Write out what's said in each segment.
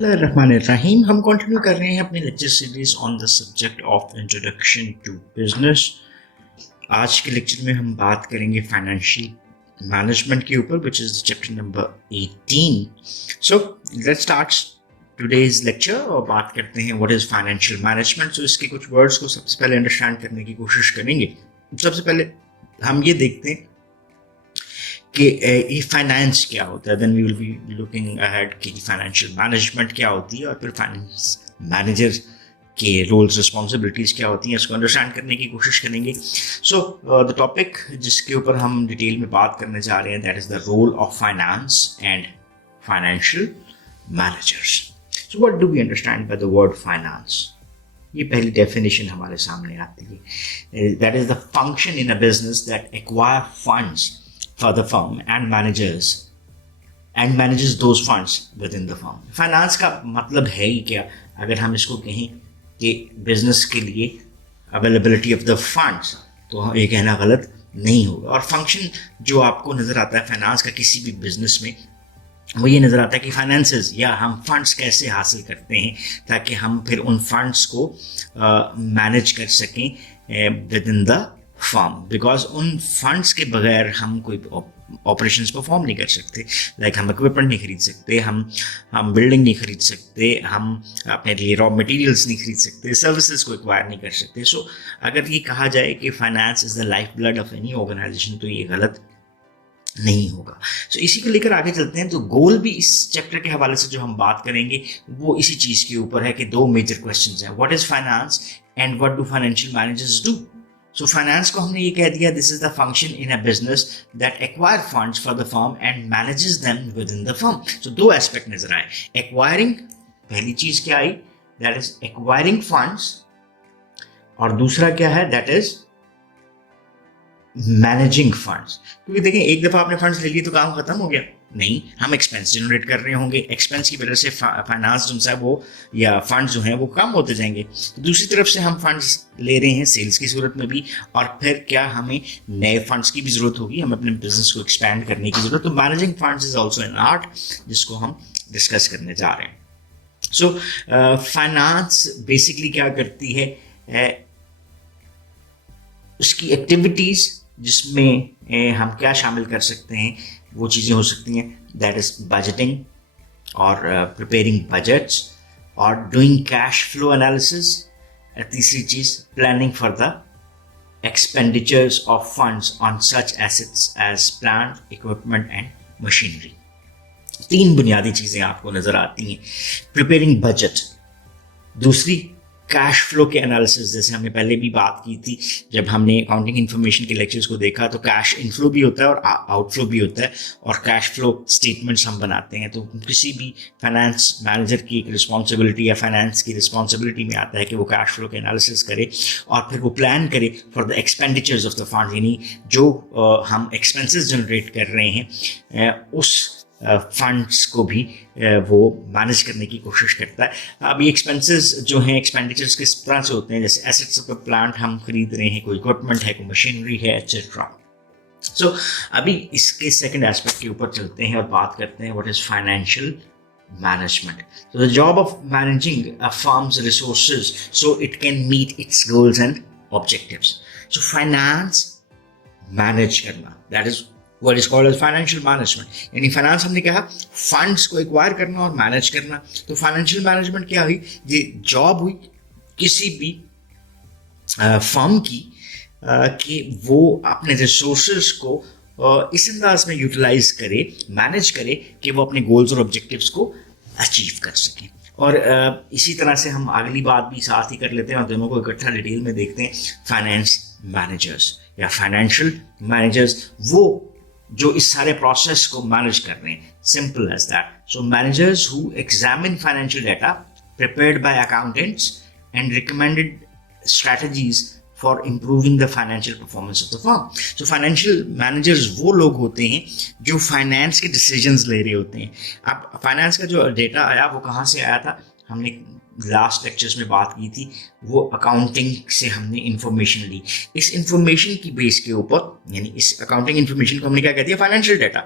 रहीम हम कंटिन्यू कर रहे हैं अपनी lecture series on the subject of introduction to business. आज के लेक्चर में हम बात करेंगे फाइनेंशियल मैनेजमेंट के ऊपर, which is chapter number 18। So let's start today's lecture और बात करते हैं व्हाट इज फाइनेंशियल मैनेजमेंट। सो इसके कुछ वर्ड्स को सबसे पहले अंडरस्टैंड करने की कोशिश करेंगे। सबसे पहले हम ये देखते हैं कि ये फाइनेंस क्या होता है, then we will be looking ahead कि फाइनेंशियल मैनेजमेंट क्या होती है और फिर फाइनेंस मैनेजर के रोल्स रिस्पॉन्सिबिलिटीज़ क्या होती हैं, इसको अंडरस्टैंड करने की कोशिश करेंगे। सो द टॉपिक जिसके ऊपर हम डिटेल में बात करने जा रहे हैं, that is the role of finance and financial managers. So what do we understand by the word finance? ये पहली डेफिनेशन हमारे सामने आती है। That is the function in a business that acquire funds for the firm and manages those funds within the firm. Finance का मतलब है ही क्या? अगर हम इसको कहें कि बिजनेस के लिए अवेलेबिलिटी ऑफ द फंड्स, तो ये कहना गलत नहीं होगा। और फंक्शन जो आपको नज़र आता है फाइनेंस का किसी भी बिजनेस में, वो ये नज़र आता है कि फाइनेंसेस या हम फंड्स कैसे हासिल करते हैं ताकि हम फिर उन फंड्स को मैनेज कर सकें with in the firm, because उन फंड्स के बगैर हम कोई ऑपरेशंस परफॉर्म नहीं कर सकते। लाइक हम इक्विपमेंट नहीं खरीद सकते, हम बिल्डिंग नहीं खरीद सकते, हम अपने लिए रॉ मटेरियल्स नहीं खरीद सकते, सर्विसेज को एक्वायर नहीं कर सकते। सो अगर ये कहा जाए कि finance is the life blood of any organization, तो ये गलत नहीं होगा। सो इसी को लेकर आगे चलते हैं। तो गोल भी इस चैप्टर के हवाले से जो हम बात करेंगे वो इसी चीज़ के ऊपर है कि दो मेजर क्वेश्चंस हैं, what is finance and what do financial managers do. So finance को हमने ये कह दिया, this is the function in a business that acquire funds for the firm and manages them within the firm. So दो aspect नजर आए। Acquiring, पहली चीज क्या आई, दैट इज एक्वायरिंग फंड्स, और दूसरा क्या है, दैट इज मैनेजिंग फंड्स। क्योंकि देखें, एक दफा आपने फंड्स ले लिए तो काम खत्म हो गया? नहीं, हम एक्सपेंस जनरेट कर रहे होंगे, एक्सपेंस की वजह से फाइनेंस जो है वो या फंड्स जो हैं वो कम होते जाएंगे। तो दूसरी तरफ से हम फंड्स ले रहे हैं सेल्स की सूरत में भी, और फिर क्या हमें नए फंड्स की भी ज़रूरत होगी, हमें अपने बिजनेस को एक्सपैंड करने की ज़रूरत। तो managing funds is also an art जिसको हम डिस्कस करने जा रहे हैं। सो फाइनेंस बेसिकली क्या करती है, उसकी एक्टिविटीज़ जिसमें हम क्या शामिल कर सकते हैं, वो चीज़ें हो सकती हैं, दैट इज़ बजटिंग और प्रिपेयरिंग बजट्स और डूइंग कैश फ्लो एनालिसिस। तीसरी चीज़, planning for the expenditures of funds on such assets as plant, equipment and machinery. तीन बुनियादी चीज़ें आपको नज़र आती हैं। प्रिपेयरिंग बजट, दूसरी कैश फ्लो के एनालिसिस, जैसे हमने पहले भी बात की थी जब हमने अकाउंटिंग इन्फॉर्मेशन के लेक्चर्स को देखा, तो कैश इनफ्लो भी होता है और आउटफ्लो भी होता है, और कैश फ्लो स्टेटमेंट्स हम बनाते हैं। तो किसी भी फाइनेंस मैनेजर की एक रिस्पॉन्सिबिलिटी या फाइनेंस की रिस्पॉन्सिबिलिटी में आता है कि वो कैश फ्लो के एनालिसिस करे और फिर वो प्लान करे for the expenditures of the fund, यानी जो हम एक्सपेंसेस जनरेट कर रहे हैं उस फंड्स को भी वो मैनेज करने की कोशिश करता है। अब ये एक्सपेंसेस जो हैं, एक्सपेंडिचर्स किस तरह से होते हैं, जैसे एसेट्स ऑफ द प्लांट हम खरीद रहे हैं, कोई इक्विपमेंट है, कोई मशीनरी है, एटसेट्रा। सो अभी इसके सेकंड एस्पेक्ट के ऊपर चलते हैं और बात करते हैं what is financial management. So the job of managing a firm's resources so it can meet its goals and objectives. So finance manage करना, that is what is called as financial management. यानी finance हमने कहा funds को acquire करना और manage करना। तो financial management क्या हुई, ये जॉब हुई किसी भी फर्म की कि वो अपने रिसोर्सेज को इस अंदाज में यूटिलाइज करे, मैनेज करे कि वो अपने गोल्स और ऑब्जेक्टिव्स को अचीव कर सकें। और इसी तरह से हम अगली बात भी साथ ही कर लेते हैं और दोनों को इकट्ठा डिटेल में देखते हैं। फाइनेंस मैनेजर्स या फाइनेंशियल मैनेजर्स, वो जो इस सारे प्रोसेस को मैनेज कर रहे हैं, simple as that. So managers who examine financial data prepared by accountants and recommended strategies for improving the financial performance of the firm. So financial managers वो लोग होते हैं जो फाइनेंस के डिसीजंस ले रहे होते हैं। अब फाइनेंस का जो डेटा आया वो कहाँ से आया था, हमने लास्ट लेक्चर्स में बात की थी, वो अकाउंटिंग से हमने इंफॉर्मेशन ली। इस इंफॉर्मेशन की बेस के ऊपर, यानी इस अकाउंटिंग इंफॉर्मेशन को हमने क्या कहती है, फाइनेंशियल डाटा।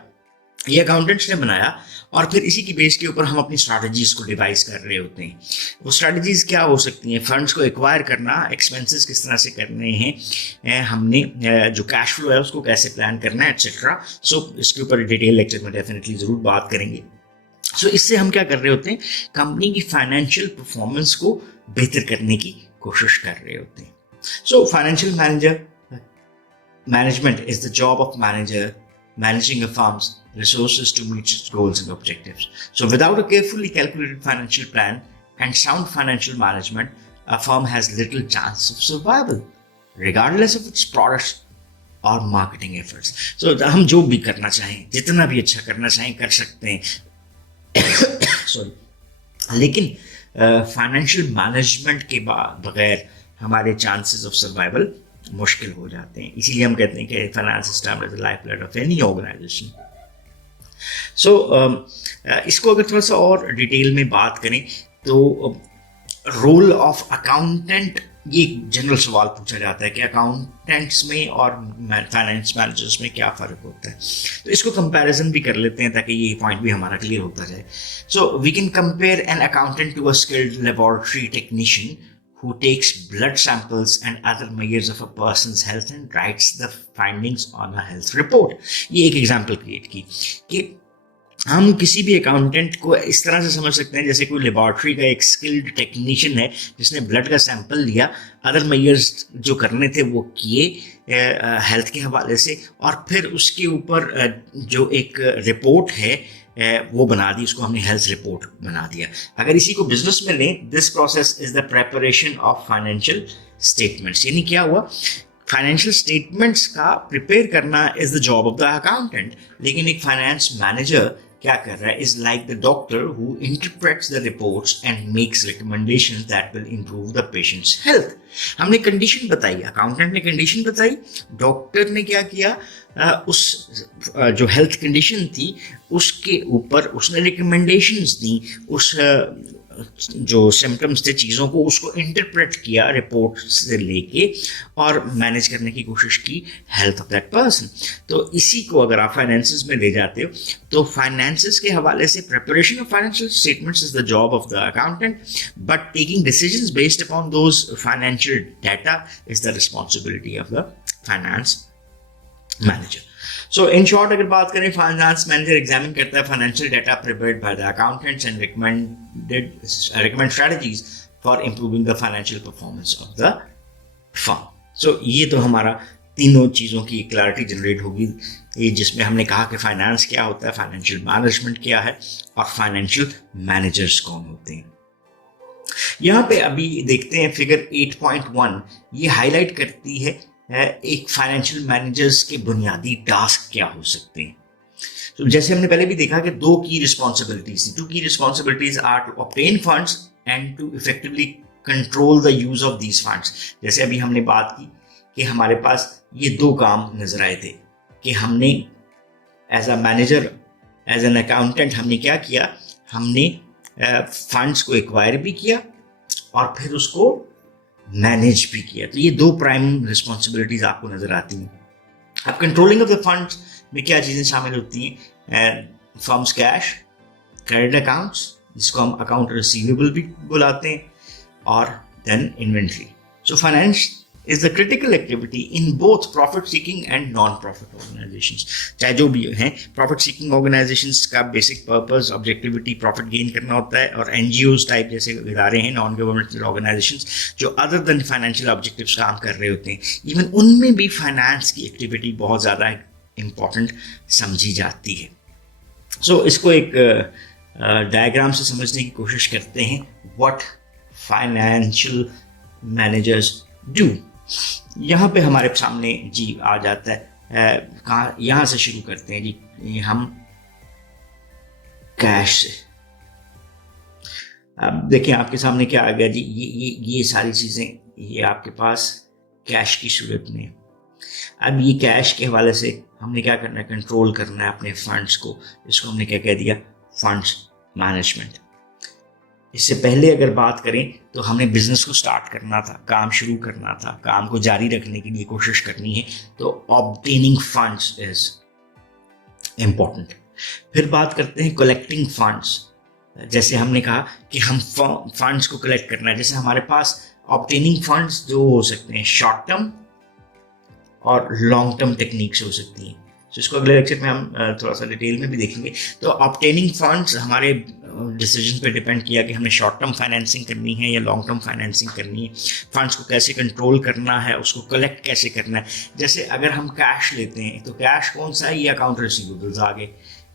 ये अकाउंटेंट्स ने बनाया, और फिर इसी की बेस के ऊपर हम अपनी स्ट्रैटेजीज को डिवाइस कर रहे होते हैं। वो स्ट्रैटेजीज क्या हो सकती हैं? फंड्स को एक्वायर करना, एक्सपेंसेस किस तरह से करने हैं, हमने जो कैश फ्लो है उसको कैसे प्लान करना है, एटसेट्रा। सो इसके ऊपर डिटेल लेक्चर में डेफिनेटली ज़रूर बात करेंगे। सो इससे हम क्या कर रहे होते हैं? कंपनी की फाइनेंशियल परफॉर्मेंस को बेहतर करने की कोशिश कर रहे होते हैं। So financial management is the job of manager managing a firm's resources to meet its goals and objectives. So without a carefully calculated financial plan and sound financial management, a firm has little chance of survival, regardless of its products or marketing efforts. So हम जो भी करना चाहें, जितना भी अच्छा करना चाहें कर सकते हैं सॉरी, लेकिन फाइनेंशियल मैनेजमेंट के बगैर हमारे चांसेस ऑफ सर्वाइवल मुश्किल हो जाते हैं। इसीलिए हम कहते हैं कि finance system is the lifeblood of any organization. So इसको अगर थोड़ा सा और डिटेल में बात करें तो रोल ऑफ अकाउंटेंट, ये जनरल सवाल पूछा जाता है कि अकाउंटेंट्स में और फाइनेंस मैनेजर्स में क्या फ़र्क होता है। तो इसको कंपैरिजन भी कर लेते हैं ताकि ये पॉइंट भी हमारा क्लियर होता जाए। So we can compare an accountant to a skilled laboratory technician who takes blood samples and other measures of a person's health and writes the findings on a health report. ये एक example create की कि हम किसी भी accountant को इस तरह से समझ सकते हैं जैसे कोई लेबोरेटरी का एक स्किल्ड टेक्नीशियन है जिसने ब्लड का सैंपल लिया, अदर मेजर्स जो करने थे वो किए हेल्थ के हवाले से, और फिर उसके ऊपर जो एक रिपोर्ट है वो बना दी, उसको हमने हेल्थ रिपोर्ट बना दिया। अगर इसी को बिजनेस में लें, this process is the preparation of financial statements. यानी क्या हुआ? फाइनेंशियल स्टेटमेंट्स का प्रिपेयर करना is the job of the accountant, लेकिन एक फाइनेंस मैनेजर क्या कर रहा है? Is like the doctor who interprets the reports and makes recommendations that will improve the patients health. हमने कंडीशन बताई, अकाउंटेंट ने कंडीशन बताई, डॉक्टर ने क्या किया? उस जो हेल्थ कंडीशन थी उसके ऊपर उसने रिकमेंडेशंस दी, उस जो सिम्टम्स थे, चीज़ों को उसको इंटरप्रेट किया रिपोर्ट से लेके और मैनेज करने की कोशिश की हेल्थ ऑफ दैट पर्सन। तो इसी को अगर आप फाइनेंसेस में ले जाते हो तो फाइनेंसेस के हवाले से preparation of financial statements is the job of the accountant, but taking decisions based upon those financial data is the responsibility of the finance manager. So in short अगर बात करें, फाइनेंस मैनेजर एग्जामिन करता है financial data prepared by the accountants and recommend strategies for improving the financial performance of the firm. So ये तो हमारा तीनों चीज़ों की क्लैरिटी जनरेट होगी, ये जिसमें हमने कहा कि फाइनेंस क्या होता है, फाइनेंशियल मैनेजमेंट क्या है, और फाइनेंशियल मैनेजर्स कौन होते हैं। यहाँ पे अभी देखते हैं फिगर 8.1, ये हाईलाइट करती है एक फाइनेंशियल मैनेजर्स के बुनियादी टास्क क्या हो सकते हैं। तो जैसे हमने पहले भी देखा कि दो की रिस्पॉन्सिबिलिटीज थी। Two key responsibilities are to obtain funds and to effectively control the use of these funds. जैसे अभी हमने बात की कि हमारे पास ये दो काम नजर आए थे कि हमने as a manager, as an accountant हमने क्या किया? हमने फंड्स को एक्वायर भी किया और फिर उसको मैनेज भी किया। तो ये दो प्राइम रिस्पॉन्सिबिलिटीज आपको नजर आती हैं। अब कंट्रोलिंग ऑफ द फंड्स में क्या चीज़ें शामिल होती हैं? फर्म्स कैश, क्रेडिट अकाउंट्स जिसको हम अकाउंट रिसीवेबल भी बुलाते हैं, और then inventory. So finance is the critical activity in both profit seeking and non-profit organizations। चाहे जो भी हैं, profit seeking organizations का basic purpose objectivity profit gain करना होता है, और NGOs टाइप जैसे इदारे हैं, नॉन गवर्नमेंटल ऑर्गेनाइजेशंस, जो अदर देन फाइनेंशियल ऑब्जेक्टिव्स काम कर रहे होते हैं, इवन उनमें भी फाइनेंस की एक्टिविटी बहुत ज़्यादा इम्पॉर्टेंट समझी जाती है। सो इसको एक डायग्राम से समझने की कोशिश करते हैं, व्हाट फाइनेंशियल मैनेजर्स डू। यहाँ पे हमारे सामने जी आ जाता है, कहाँ, यहाँ से शुरू करते हैं जी हम कैश से। अब देखिए आपके सामने क्या आ गया जी, ये सारी चीज़ें ये आपके पास कैश की सूरत में। अब ये कैश के हवाले से हमने क्या करना है? कंट्रोल करना है अपने फंड्स को। इसको हमने क्या कह दिया? Funds management. इससे पहले अगर बात करें तो हमने बिजनेस को स्टार्ट करना था, काम शुरू करना था, काम को जारी रखने के लिए कोशिश करनी है, तो ऑब्टेनिंग फंड्स इज इम्पॉर्टेंट। फिर बात करते हैं कलेक्टिंग फंड्स। जैसे हमने कहा कि हम फंड्स को कलेक्ट करना है, जैसे हमारे पास ऑब्टेनिंग फंड्स जो हो सकते हैं शॉर्ट टर्म और लॉन्ग टर्म टेक्निक्स हो सकती हैं। तो इसको अगले लेक्चर में हम थोड़ा सा डिटेल में भी देखेंगे। तो ऑब्टेनिंग फंड्स हमारे डिसीजन पे डिपेंड किया कि हमें शॉर्ट टर्म फाइनेंसिंग करनी है या लॉन्ग टर्म फाइनेंसिंग करनी है, फंड्स को कैसे कंट्रोल करना है, उसको कलेक्ट कैसे करना है। जैसे अगर हम कैश लेते हैं तो कैश कौन सा है, ये अकाउंट रिसीवेबल्स आगे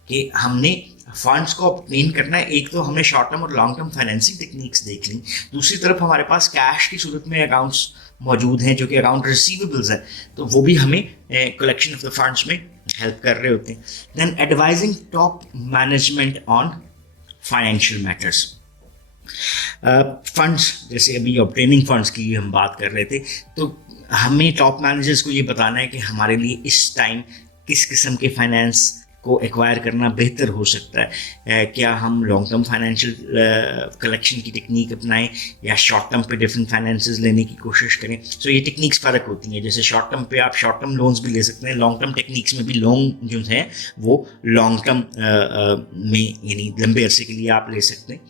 कि हमने फंड्स को ऑब्टेन करना है। एक तो हमने शॉर्ट टर्म और लॉन्ग टर्म फाइनेंसिंग टेक्निक्स देख ली, दूसरी तरफ हमारे पास कैश की सूरत में अकाउंट्स मौजूद हैं जो कि अकाउंट रिसीवेबल्स है, तो वो भी हमें कलेक्शन ऑफ द फंड्स में हेल्प कर रहे होते हैं। Then advising top management on financial matters. Funds, जैसे अभी ऑब्टेनिंग फंड्स की हम बात कर रहे थे, तो हमें टॉप मैनेजर्स को ये बताना है कि हमारे लिए इस टाइम किस किस्म के फाइनेंस को एक्वायर करना बेहतर हो सकता है। क्या हम लॉन्ग टर्म फाइनेंशियल कलेक्शन की टेक्निक अपनाएं या शॉर्ट टर्म पे डिफरेंट फाइनेंसेस लेने की कोशिश करें। सो ये टेक्निक्स फ़र्क होती हैं। जैसे शॉर्ट टर्म पे आप शॉर्ट टर्म लोन्स भी ले सकते हैं, लॉन्ग टर्म टेक्निक्स में भी लोन जो है वो लॉन्ग टर्म में यानी लंबे अरसे के लिए आप ले सकते हैं।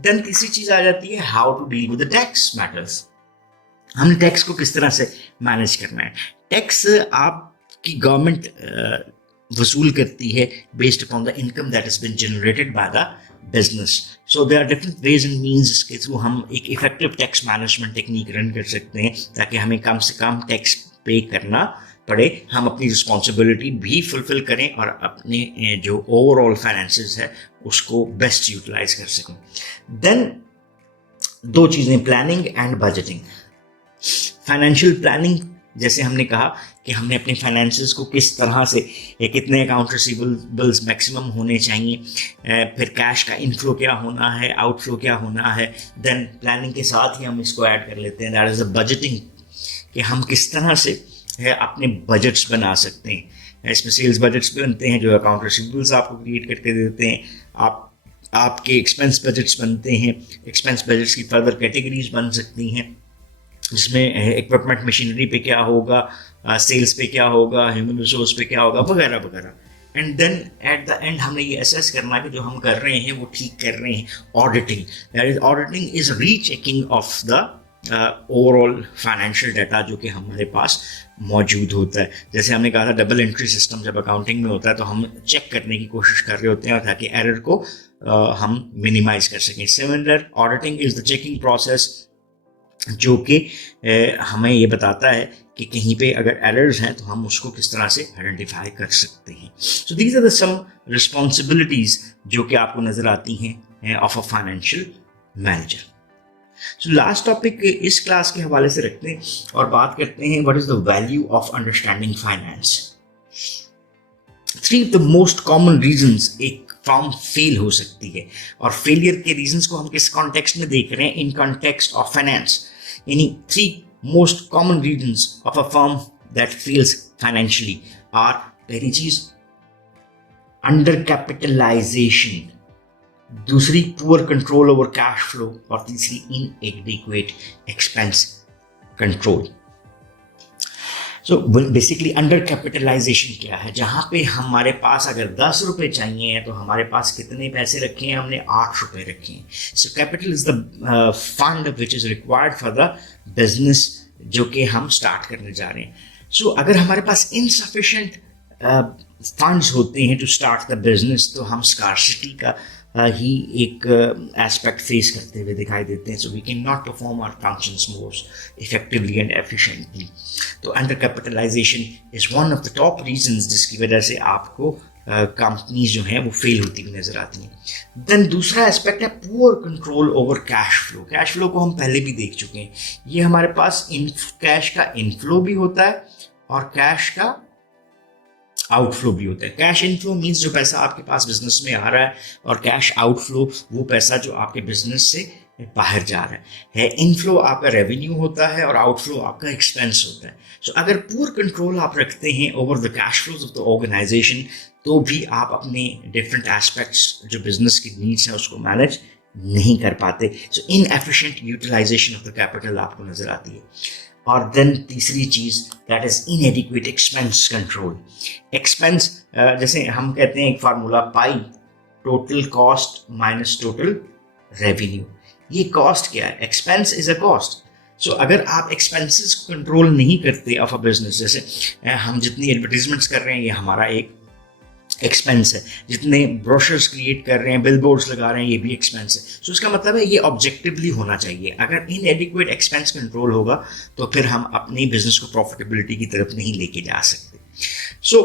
देन तीसरी चीज़ आ जाती है how to deal with the tax matters. हमने टैक्स को किस तरह से मैनेज करना है। टैक्स आपकी गवर्नमेंट वसूल करती है based upon the income that is been generated by the business. So there are different ways and means के थ्रू हम एक effective tax management technique run कर सकते हैं ताकि हमें कम से कम टैक्स पे करना पड़े, हम अपनी रिस्पॉन्सिबिलिटी भी फुलफिल करें और अपने जो ओवरऑल फाइनेंसेस है उसको बेस्ट यूटिलाइज कर सकें। देन दो चीज़ें, planning and budgeting. Financial planning, जैसे हमने कहा कि हमने अपने फाइनेंसेस को किस तरह से, कितने अकाउंट रिसीवेबल्स मैक्सिमम होने चाहिए, फिर कैश का इनफ्लो क्या होना है, आउटफ्लो क्या होना है। देन प्लानिंग के साथ ही हम इसको ऐड कर लेते हैं, दैट इज़ अ बजटिंग, कि हम किस तरह से अपने बजट्स बना सकते हैं। इसमें सेल्स बजट्स भी बनते हैं जो अकाउंट रिसीवेबल्स आपको क्रिएट करके देते हैं। आपके एक्सपेंस बजट्स बनते हैं, एक्सपेंस बजट्स की फर्दर कैटेगरीज बन सकती हैं जिसमें इक्विपमेंट मशीनरी पे क्या होगा, सेल्स पे क्या होगा, ह्यूमन रिसोर्स पे क्या होगा, वगैरह वगैरह। And then at the end हमने ये असेस करना है कि जो हम कर रहे हैं वो ठीक कर रहे हैं। Auditing, that is auditing is rechecking of the overall financial data जो कि हमारे पास मौजूद होता है। जैसे हमने कहा था डबल एंट्री सिस्टम जब अकाउंटिंग में होता है तो हम चेक करने की कोशिश कर रहे होते हैं ताकि एरर को हम मिनिमाइज कर सकें। Similar auditing is the checking process जो कि हमें ये बताता है कि कहीं पे अगर एरर्स हैं तो हम उसको किस तरह से आइडेंटिफाई कर सकते हैं। So these are the some responsibilities जो कि आपको नजर आती हैं of a financial manager. So last topic इस क्लास के हवाले से रखते हैं और बात करते हैं what is the value of understanding finance. 3 of the most common reasons एक फॉर्म फेल हो सकती है, और फेलियर के रीजंस को हम किस कॉन्टेक्स्ट में देख रहे हैं, इन कॉन्टेक्स्ट ऑफ फाइनेंस। यानी 3 most common reasons of a firm that fails financially are, पहली चीज अंडर कैपिटलाइजेशन, दूसरी poor control over cash flow, और तीसरी inadequate expense control. So basically under capitalization क्या है, जहाँ पे हमारे पास अगर 10 रुपये चाहिए तो हमारे पास कितने पैसे रखे हैं, हमने 8 रुपये रखे हैं। So capital is the fund which is required for the business जो कि हम स्टार्ट करने जा रहे हैं। सो अगर हमारे पास इनसफिशिएंट फंड्स होते हैं टू स्टार्ट द बिजनेस तो हम स्कार्सिटी का ही एक एस्पेक्ट फेस करते हुए दिखाई देते हैं। So we can not perform our functions most effectively and efficiently. तो under capitalization is one of the top reasons जिसकी वजह से आपको कंपनीज जो हैं वो फेल होती हुई नजर आती हैं। देन दूसरा एस्पेक्ट है poor control over cash flow. Cash flow को हम पहले भी देख चुके हैं। ये हमारे पास कैश का इनफ्लो भी होता है और कैश का आउटफ्लो भी होता है। कैश इनफ्लो मीन्स जो पैसा आपके पास बिजनेस में आ रहा है, और कैश आउटफ्लो वो पैसा जो आपके बिजनेस से बाहर जा रहा है। इनफ्लो आपका रेवेन्यू होता है और आउटफ्लो आपका एक्सपेंस होता है। सो अगर पुअर कंट्रोल आप रखते हैं over the cash flows of the organization तो भी आप अपने डिफरेंट एस्पेक्ट्स जो बिजनेस की नीड्स हैं उसको मैनेज नहीं कर पाते। So inefficient utilization of the capital आपको नजर आती है। और देन तीसरी चीज़ that is inadequate expense control. Expense जैसे हम कहते हैं एक formula pi, total cost minus total revenue. ये कॉस्ट क्या है? Expense is a cost. So अगर आप एक्सपेंसेस को कंट्रोल नहीं करते ऑफ अ बिजनेस, जैसे हम जितनी एडवर्टीजमेंट्स कर रहे हैं ये हमारा एक एक्सपेंस है, जितने ब्रोशर्स क्रिएट कर रहे हैं, बिल बोर्ड्स लगा रहे हैं, ये भी एक्सपेंस है। सो इसका मतलब है ये ऑब्जेक्टिवली होना चाहिए। अगर इनएडिक्वेट एक्सपेंस कंट्रोल होगा तो फिर हम अपनी बिजनेस को प्रॉफिटेबिलिटी की तरफ नहीं लेके जा सकते। सो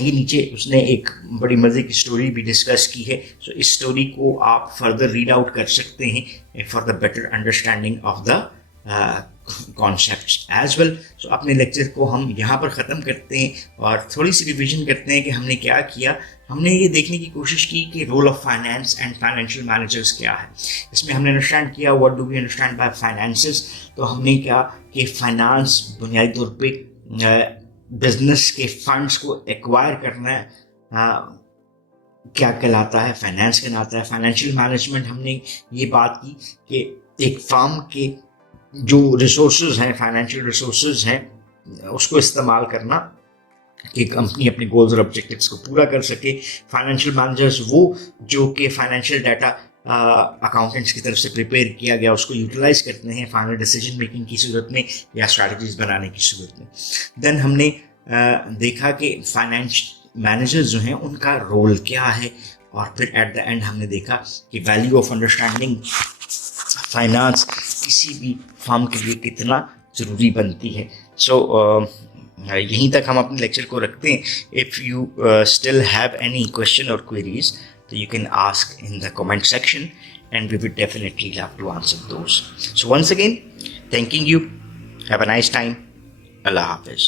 ये नीचे उसने एक बड़ी मज़े की स्टोरी भी डिस्कस की है। सो इस स्टोरी को आप फर्दर रीड आउट कर सकते हैं for the better understanding of the concepts as well. So अपने लेक्चर को हम यहाँ पर ख़त्म करते हैं और थोड़ी सी रिविजन करते हैं कि हमने क्या किया। हमने ये देखने की कोशिश की कि role of finance and financial managers क्या है। इसमें हमने अंडरस्टैंड किया what do we understand by finances. तो हमने क्या कि फाइनेंस बुनियादी तौर पे बिजनेस के फंड्स को एक्वायर करना क्या कहलाता है, फाइनेंस कहलाता है। फाइनेंशियल मैनेजमेंट हमने ये बात की कि एक फार्म के जो रिसोर्सेज हैं, फाइनेंशियल रिसोर्सेज हैं, उसको इस्तेमाल करना कि कंपनी अपने गोल्स और ऑब्जेक्टिव्स को पूरा कर सके। फाइनेंशियल मैनेजर्स वो जो कि फाइनेंशियल डाटा अकाउंटेंट्स की तरफ से प्रिपेयर किया गया उसको यूटिलाइज करते हैं फाइनल डिसीजन मेकिंग की सूरत में या स्ट्रैटेजीज बनाने की सूरत में। देन हमने देखा कि फाइनेंस मैनेजर्स जो हैं उनका रोल क्या है, और फिर एट द एंड हमने देखा कि वैल्यू ऑफ अंडरस्टैंडिंग फाइनेंस किसी भी फर्म के लिए कितना ज़रूरी बनती है। सो यहीं तक हम अपने लेक्चर को रखते हैं। If you still have any question और queries so you can ask in the comment section and we would definitely love to answer those. So once again, thanking you. Have a nice time. Allah Hafiz.